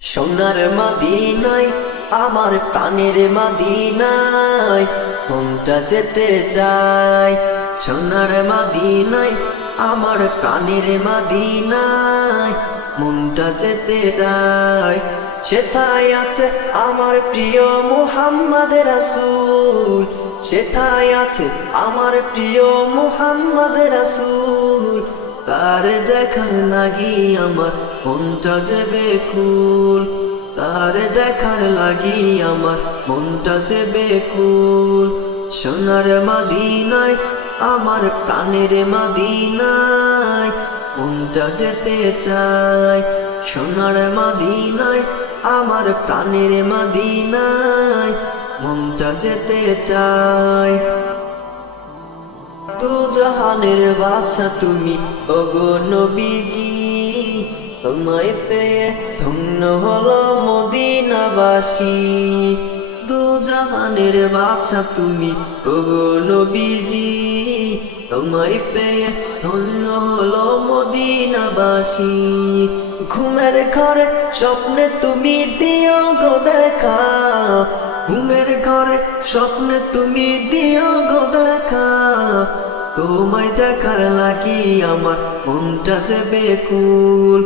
সোনার মাদিনায়, আমার প্রাণের মাদিনায়, মনটা যেতে চায়। সোনার মাদিনায়, আমার প্রাণের মাদিনায়, মনটা যেতে চাই সেথায় আছে আমার প্রিয় মুহাম্মদ রাসূল। সেথায় আছে আমার প্রিয় মুহাম্মদ রাসূল। তার দেখার লাগি আমার মনটা যে বেকুল, তার দেখার লাগি আমার মনটা যে বেকুল। সোনার মাদিনায়, আমার প্রাণের মাদিনায় মনটা যেতে চায়। সোনার মাদিনায়, আমার প্রাণের মাদিনায় মনটা যেতে চায়। দু জাহানের বাছা তুমি, ওগো নবীজি। তোমায় পেয়ে ধন্য হলো মদিনাবাসী দু জাহানের বাছা তুমি ওগো নবীজি তোমায় পেয়ে ধন্য হলো মদিনাবাসী ঘুমের ঘরে স্বপ্নে তুমি দিও গো দেখা ঘুমের ঘরে স্বপ্নে তুমি দিও গো দেখা তোমায় দেখার লাগি আমার মনটা যে বেকুল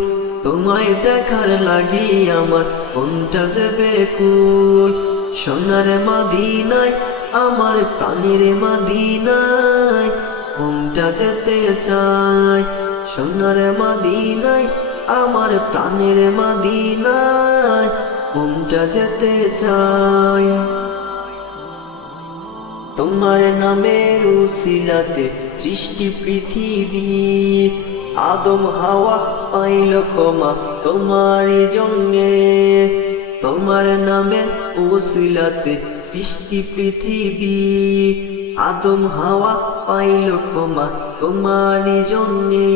তোমায় দেখার লাগি আমার মনটা যে বেকুল। সোনার মাদিনায়, আমার প্রাণীর মাদিনায়, মনটা যেতে চায়। সোনার মাদিনায়, আমার প্রাণের মাদিনায়, মনটা যেতে চায়। তোমার নামের উসিলাতে সৃষ্টি পৃথিবী। আদম হাওয়া পাইল ক্ষমা তোমারই জন্যে। তোমার নামের উসিলাতে সৃষ্টি পৃথিবী। আদম হাওয়া পাইল ক্ষমা তোমারই জন্যে।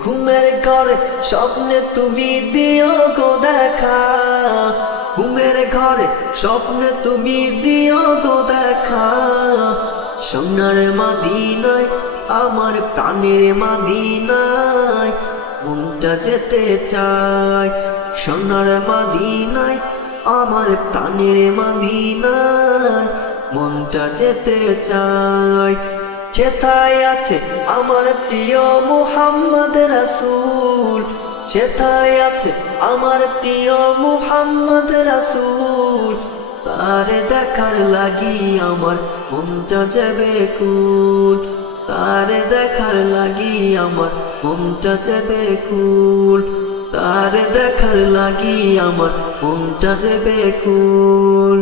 ঘুমের ঘরে স্বপ্নে তুমি দিও গো দেখা। ঘুমের ঘরে স্বপ্নে তুমি দিও গো দেখা। সোনার মাদিনায়, আমার প্রাণের মাদিনায় মনটা যেতে চায়। সোনার মাদিনায়, আমার প্রাণের মাদিনায় মনটা যেতে চায়। সেথায় আছে আমার প্রিয় মুহাম্মদ রাসূল সেথায় আছে আমার প্রিয় মুহাম্মদ রাসূল। তার দেখার লাগি আমার মনটা যাবে কুল তার দেখার লাগি আমার মনটা যাবে কুল তার দেখার লাগি আমার মনটা যাবে কুল